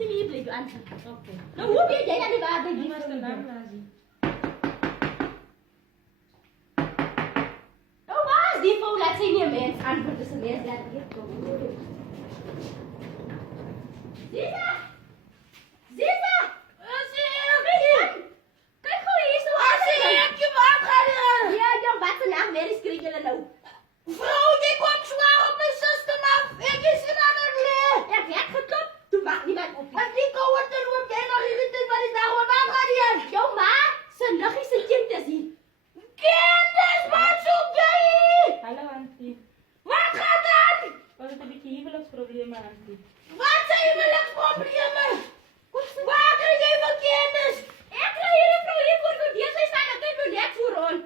Sien jy bly aan. Okay. Nou hoe weet jy dan die waarheid Wie nie was van de die naam ding? Lazi? Nou waar is die vrou laat sy nie 'n mens antwoord dis 'n mens laat gee kom. Zisa! Zisa! Kyk hoe hier so As ek jou maak gaan. Ja, jou wat se naam weer skrik julle nou? Vrou, jy kom swaar op my suster af. Ek is in ander lê. Ek het geklop. Toe maak niemand op. Wat die koue te loop jy nog hierdie tyd wat die dag waar gaan jy? Jou ma se liggie se kind is hier. Kinders, wat soek jy? Hallo auntie. Wat gaan dan? Was het een beetje huwelijksproblemen auntie? Wat zijn huwelijksprobleme? Waar krijg jij van kinders? Ek kry hier 'n vrou hier voor toe. Sy staan net nou net voor hom.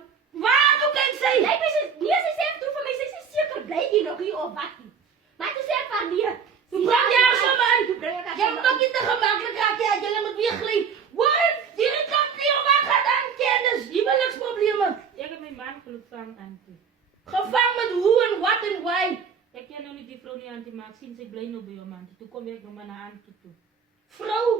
Waar toe kan sy? Lyk my sy nee sy sê toe vir my sy is seker bly jy nog hier of wat nie. Maar toe sê ek van nee. Toe bring jy haar sommer in. Toe bring ek haar Jy moet ook niet te gemakkelijk raken, ja. Jullie moet weer glijden. Wat? Jullie kan niet wat gaat dan kinders? Huwelijksproblemen. Ik heb mijn man gevangen auntie. Gevangen met hoe en wat en why. Ik ken nou niet die vrouw niet auntie, maar sinds ik blij nou bij jou auntie. Toen kom ik nog maar naar auntie toe. Vrouw,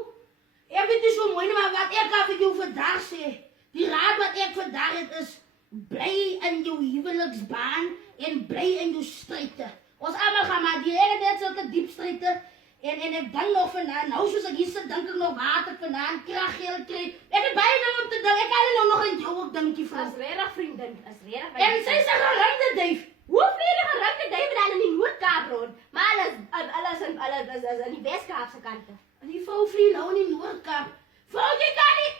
ik vind het zo mooi, maar wat ik af jou vandaag zeg. Die raad wat ik vandaag heb is, blij in jouw huwelijksbaan en blij in jouw strijden. Ons allemaal gaan maar die hele tijd zulke diep strijden. En ik denk nog vandaan, nou zoals ik hier zit, denk ik nog water vandaan, krachtgeld krijg. Ik heb bijna nog om te denken, ik kan er nog een jou ook denken van. as regtig vriendin, as regtig. En zij is een gerangde duif. hoe vliedige rugte jy dan in die Noord-Kaap rond? Maar alles in die Wes-Kaapse kante. Die vrouw vliegt nou in die Noordkaap. Vrouw, je kan niet.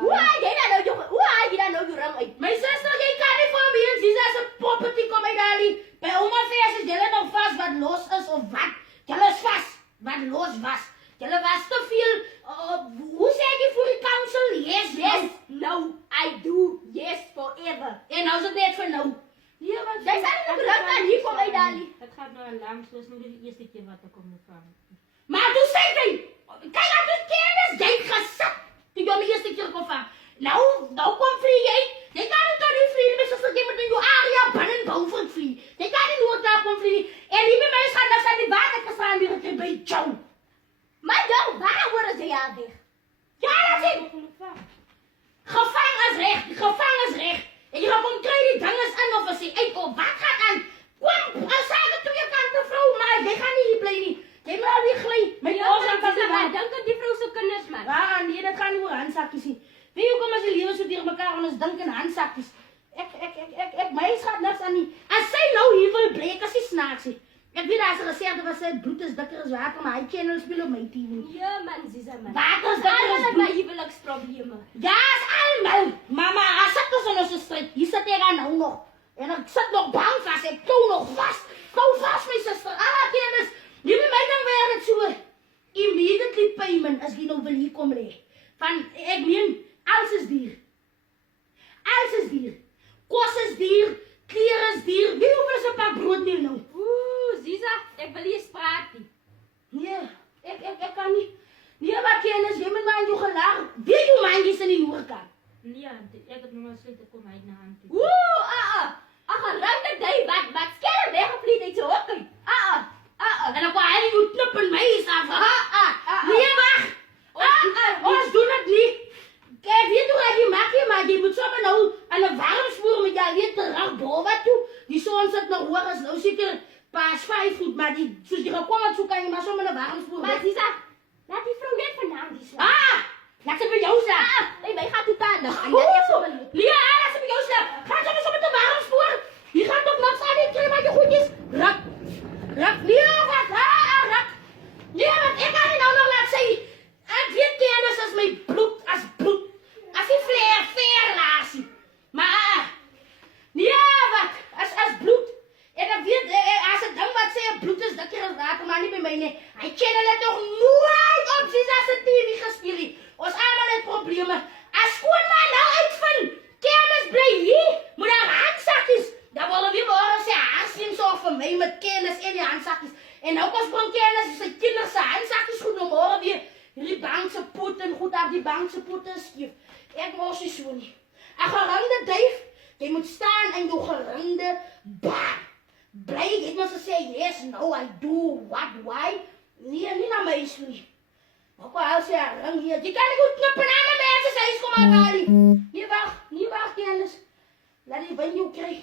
Hoe haal jy dan nou jou ring uit? Mijn zuster, jij kan niet voor me in. Ze is een poppetje, kom ik daar niet. Bij oma vers is jullie nog vast wat los is of wat. Jullie is vast wat los was. Jullie was te veel. Hoe zeg je voor je council? Yes, Yes, no, I do. Yes, forever. En nou is het net voor nou. Ja, maar jy sal nie geluk aan hier kom uit Dali. Het gaat nou al lang, zoals nu de eerste keer wat ik kom vangen. Maar toen zei hij, kijk aan de kennis, jij gezet. Toen jij me eerste keer kon vangen. Nou kom vlieg jij. Jij kan niet door die vliegen, mijn zuster, je moet in je area binnen boven vliegen. Jij kan niet nooit daar komen vliegen. En die bij mij gaan, dat zijn die water gestaan weer een bij jou. Maar jou, waar worden ze jou weg? Ja, dat is het. Gevangen is recht, gevangen is recht. En je gaat gewoon krijgen die dingers in of als je uit of wat gaat aan. Kom, als zij de twee kanten vrouw, maar jij gaat niet hier blijven. Jij moet alweer glijden. Met die oorzaak van de Maar dink aan die vrou se kinders man. Ah, nee, dat gaat niet over handzakjes zien. Weet je hoe kom als je leven zo tegen elkaar en ons denken aan handzakjes? Mij gaat niks aan niet. Als zij nou hier wil bleken, als je snaaks is. Ik weet als ze gezegd was het bloed is dikker als water, maar hij channel spelen op mijn TV. Ja man, Zisa man. Water is dikker als Alles bloed. my huweliksprobleme. Ja, is allemaal. Mama, als zit dus in onze strijd. Hier zit ik aan nou nog. En ik zit nog bang vast. Ik kou nog vast. Kou vast, mijn zuster. Ah, kinders. Jullie mij dan weer het zo. Immediately payment als die nou wil hier komen liggen. Van, ik meen, alles is duur. Alles is duur. Kost is duur. Kleren is duur. Wie hoeveel is een pak brood meer nou? Zisa, ek wil nie spraak nie. Nee, ik kan niet. Nee, maar kennis, je moet maar aan je gelaag. Wie je mandjes in die Noordkant? Nee auntie, ik heb nog maar zin te komen uit naar auntie. Ag, ruimte jy wat skerm weggevlieg uit sy hok uit. En dan kwam hij je knippen mij eens af. Nee, wacht. Ons doen het niet. Kijk, weet hoe hij die maakt je, maar je moet zomaar nou aan een warm spoor met jou weer terug boven toe. Die zon zit nog hoor, is nou zeker pas 5 voet, maar die, zoals je gekomen zo kan je maar zomaar een warm spoor. Maar Zisa, laat die vrou net vanaand die slaap. Laat ze bij jou staan. Hey, my gaan toe tanden. En dit ek so wil. Lia, laat ze bij jou staan. Ga zo met de warm spoor. Je gaat toch niks aan die krim, maar je goedjes. Rak. Lia, wat? Rak. Lia, wat? Ik kan je nou nog laten zeggen. Ik weet kennis als mijn bloed, als bloed. Als die veerlaarsie. Maar, ja, wat? Als bloed. En dan weet, als het dan wat zei, bloed is dat keer water, maar niet bij mij, nee. Hij kende het toch nooit op zich als het TV gespeeld heeft. Ons allemaal het problemen. Als schoonman nou uitvindt, kennis blij hier, moet er handzakjes. Dan willen we morgen zijn haarslim zo voor mij met kennis in die handzakjes. En ook als van kennis is het kinders zijn handzakjes goed om morgen weer. Die bankse poeten, goed op die bankse poeten schief. Ik moest je zo niet. Een gerande duif, je moet staan in je gerande baan. Bly jy het mos gesê yes, no, I do, what, why? Nee, nie na my is nie. Maar kwa sê ring hier. Jy kan nie goed knip en ander mense se huis kom aan nie. Nee wag, kennis. Laat die wyn jou kry.